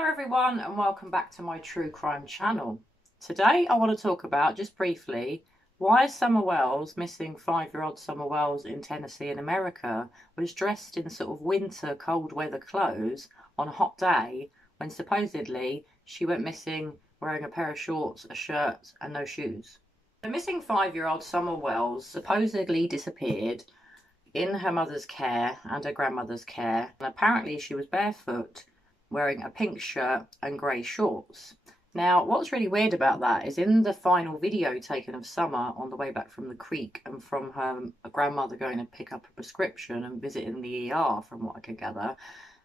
Hello everyone and welcome back to my true crime channel. Today I want to talk about, just briefly, why Summer Wells, missing 5-year-old Summer Wells in Tennessee in America, was dressed in sort of winter cold weather clothes on a hot day when supposedly she went missing wearing a pair of shorts, a shirt and no shoes. The missing 5-year-old Summer Wells supposedly disappeared in her mother's care and her grandmother's care, and apparently she was barefoot, wearing a pink shirt and grey shorts. Now, what's really weird about that is in the final video taken of Summer on the way back from the creek and from her grandmother going to pick up a prescription and visiting the ER, from what I can gather,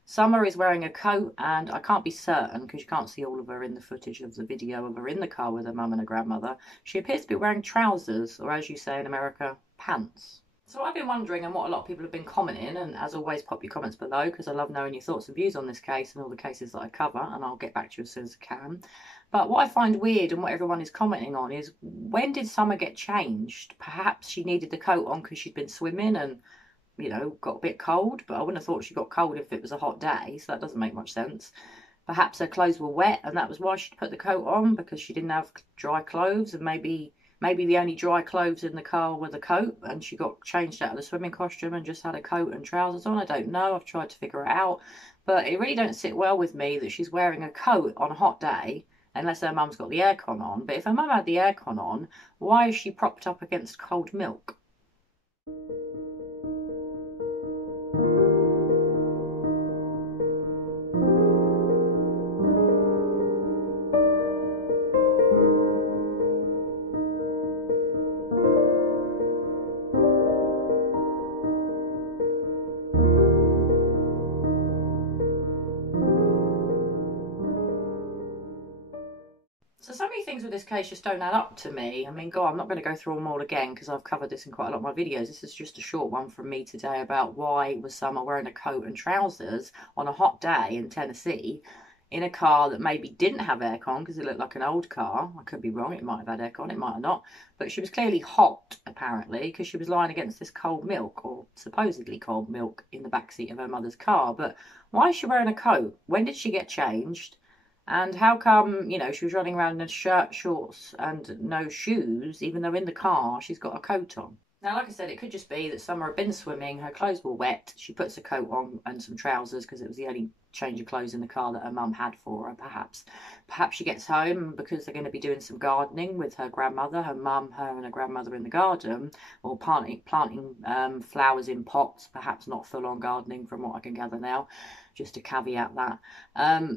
Summer is wearing a coat, and I can't be certain because you can't see all of her in the footage of the video of her in the car with her mum and her grandmother. She appears to be wearing trousers, or as you say in America, pants. So I've been wondering, and what a lot of people have been commenting, and as always pop your comments below because I love knowing your thoughts and views on this case and all the cases that I cover, and I'll get back to you as soon as I can. But what I find weird and what everyone is commenting on is, when did Summer get changed? Perhaps she needed the coat on because she'd been swimming and, you know, got a bit cold, but I wouldn't have thought she got cold if it was a hot day, so that doesn't make much sense. Perhaps her clothes were wet and that was why she'd put the coat on, because she didn't have dry clothes, and maybe the only dry clothes in the car were the coat and she got changed out of the swimming costume and just had a coat and trousers on. I don't know. I've tried to figure it out. But it really don't sit well with me that she's wearing a coat on a hot day, unless her mum's got the aircon on. But if her mum had the aircon on, why is she propped up against cold milk? So some of the things with this case just don't add up to me. I mean, God, I'm not going to go through them all again because I've covered this in quite a lot of my videos. This is just a short one from me today about why was Summer wearing a coat and trousers on a hot day in Tennessee in a car that maybe didn't have aircon because it looked like an old car. I could be wrong. It might have had aircon. It might have not. But she was clearly hot, apparently, because she was lying against this cold milk, or supposedly cold milk, in the backseat of her mother's car. But why is she wearing a coat? When did she get changed? And how come, you know, she was running around in a shirt, shorts and no shoes, even though in the car she's got a coat on? Now, like I said, it could just be that Summer had been swimming, her clothes were wet, she puts a coat on and some trousers because it was the only change of clothes in the car that her mum had for her, perhaps. Perhaps she gets home because they're going to be doing some gardening with her grandmother, her mum, her and her grandmother in the garden, or planting flowers in pots, perhaps not full-on gardening from what I can gather now, just to caveat that.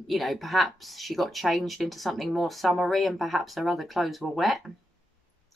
You know, perhaps she got changed into something more summery and perhaps her other clothes were wet.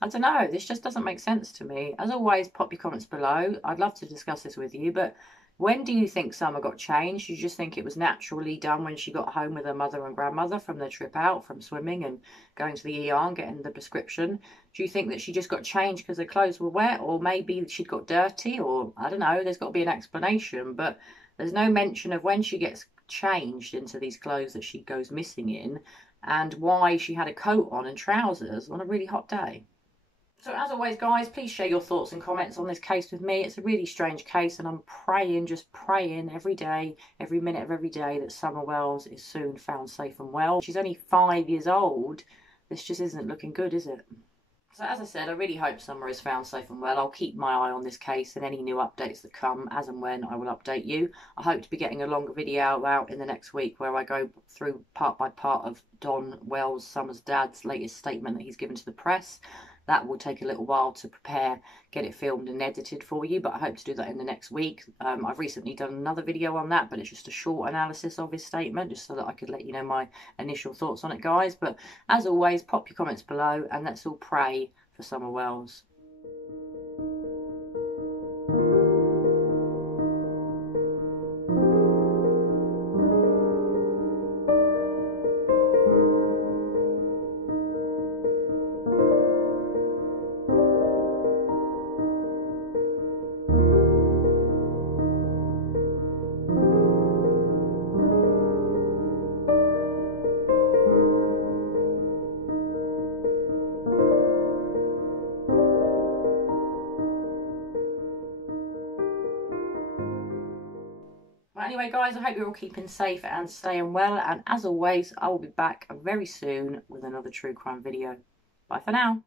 I don't know, this just doesn't make sense to me. As always, pop your comments below. I'd love to discuss this with you, but when do you think Summer got changed? You just think it was naturally done when she got home with her mother and grandmother from their trip out, from swimming and going to the ER and getting the prescription? Do you think that she just got changed because her clothes were wet, or maybe she'd got dirty, or I don't know, there's got to be an explanation, but there's no mention of when she gets changed into these clothes that she goes missing in, and why she had a coat on and trousers on a really hot day. So as always, guys, please share your thoughts and comments on this case with me. It's a really strange case, and I'm praying, just praying every day, every minute of every day, that Summer Wells is soon found safe and well. She's only 5 years old. This just isn't looking good, is it? So as I said, I really hope Summer is found safe and well. I'll keep my eye on this case and any new updates that come. As and when, I will update you. I hope to be getting a longer video out in the next week where I go through part by part of Don Wells, Summer's dad's latest statement that he's given to the press. That will take a little while to prepare, get it filmed and edited for you, but I hope to do that in the next week. I've recently done another video on that, but it's just a short analysis of his statement, just so that I could let you know my initial thoughts on it, guys. But as always, pop your comments below, and let's all pray for Summer Wells. Anyway, guys, I hope you're all keeping safe and staying well. And as always, I will be back very soon with another true crime video. Bye for now.